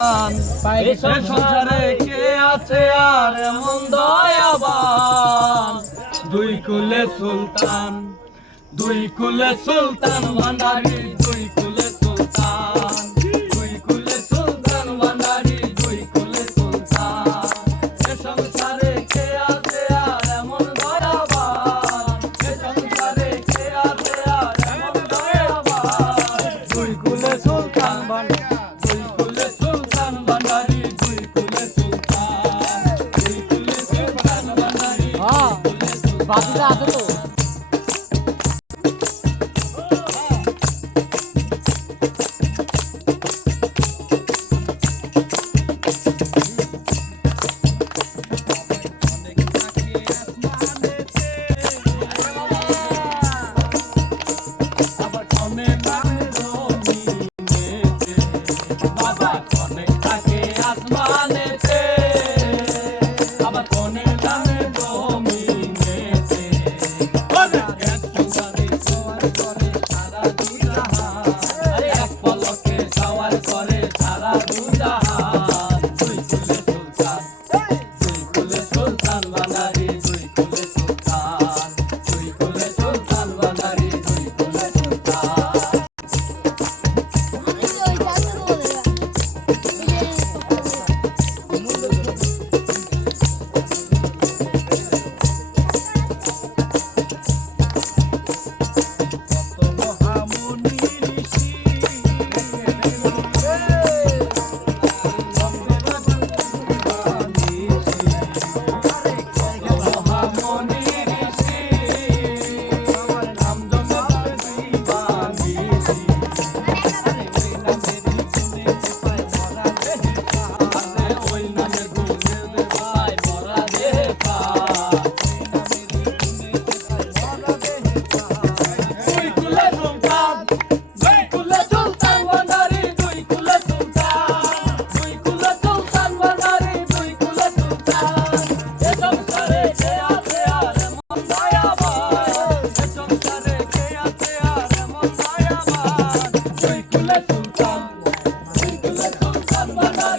সংসারে কে আছে আর এমন দয়াবান, দুই কুলে সুলতান, দুই কুলে সুলতান ভান্ডারী, দুই কুলে সুলতান, দুই কুলে সুলতান ভান্ডারী, দুই কুলে সুলতান। এ সংসারে কে আছে আর এমন দয়াবান, এ সংসারে কে আছে আর এমন দয়াবান, দুই কুলে সুলতান ভান্ডারী, দুই কুলে সুলতান ভান্ডারী, দুই কুলে সুলতান, দুই কুলে সুলতান ভান্ডারী, দুই কুলে সুলতান। আছে তো Suলতান